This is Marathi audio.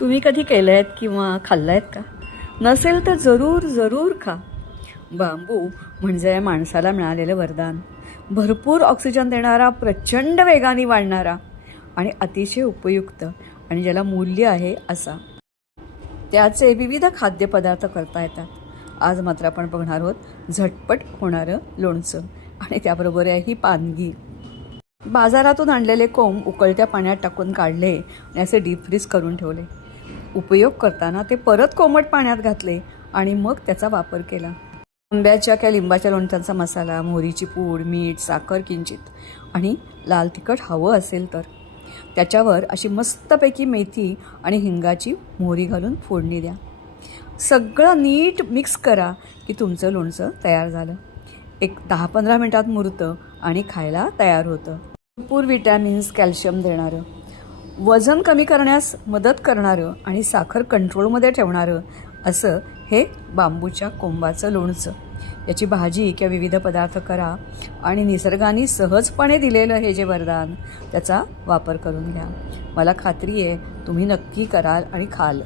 तुम्ही कधी केलं आहेत किंवा खाल्लं आहेत का? नसेल तर जरूर जरूर खा. बांबू म्हणजे माणसाला मिळालेलं वरदान. भरपूर ऑक्सिजन देणारा, प्रचंड वेगाने वाढणारा आणि अतिशय उपयुक्त आणि ज्याला मूल्य आहे असा. त्याचे विविध खाद्यपदार्थ करता येतात. आज मात्र आपण बघणार आहोत झटपट होणारं लोणचं आणि त्याबरोबर आहे ही पानगी. बाजारातून आणलेले कोंब उकळत्या पाण्यात टाकून काढले आणि असे डीप फ्रीज करून ठेवले. उपयोग करताना ते परत कोमट पाण्यात घातले आणि मग त्याचा वापर केला. आंब्याच्या किंवा लिंबाच्या लोणच्यांचा मसाला, मोहरीची पूड, मीठ, साखर किंचित आणि लाल तिखट हवं असेल तर त्याच्यावर अशी मस्तपैकी मेथी आणि हिंगाची मोहरी घालून फोडणी द्या. सगळं नीट मिक्स करा की तुमचं लोणचं तयार झालं. एक 10-15 मिनटात मुरतं आणि खायला तयार होतं. भरपूर विटॅमिन्स, कॅल्शियम देणारं, वजन कमी करण्यास मदत करणारं आणि साखर कंट्रोलमध्ये ठेवणारं असं हे बांबूच्या कोंबाचं लोणचं. याची भाजी किंवा विविध पदार्थ करा आणि निसर्गाने सहजपणे दिलेलं हे जे वरदान त्याचा वापर करून घ्या. मला खात्री आहे तुम्ही नक्की कराल आणि खाल.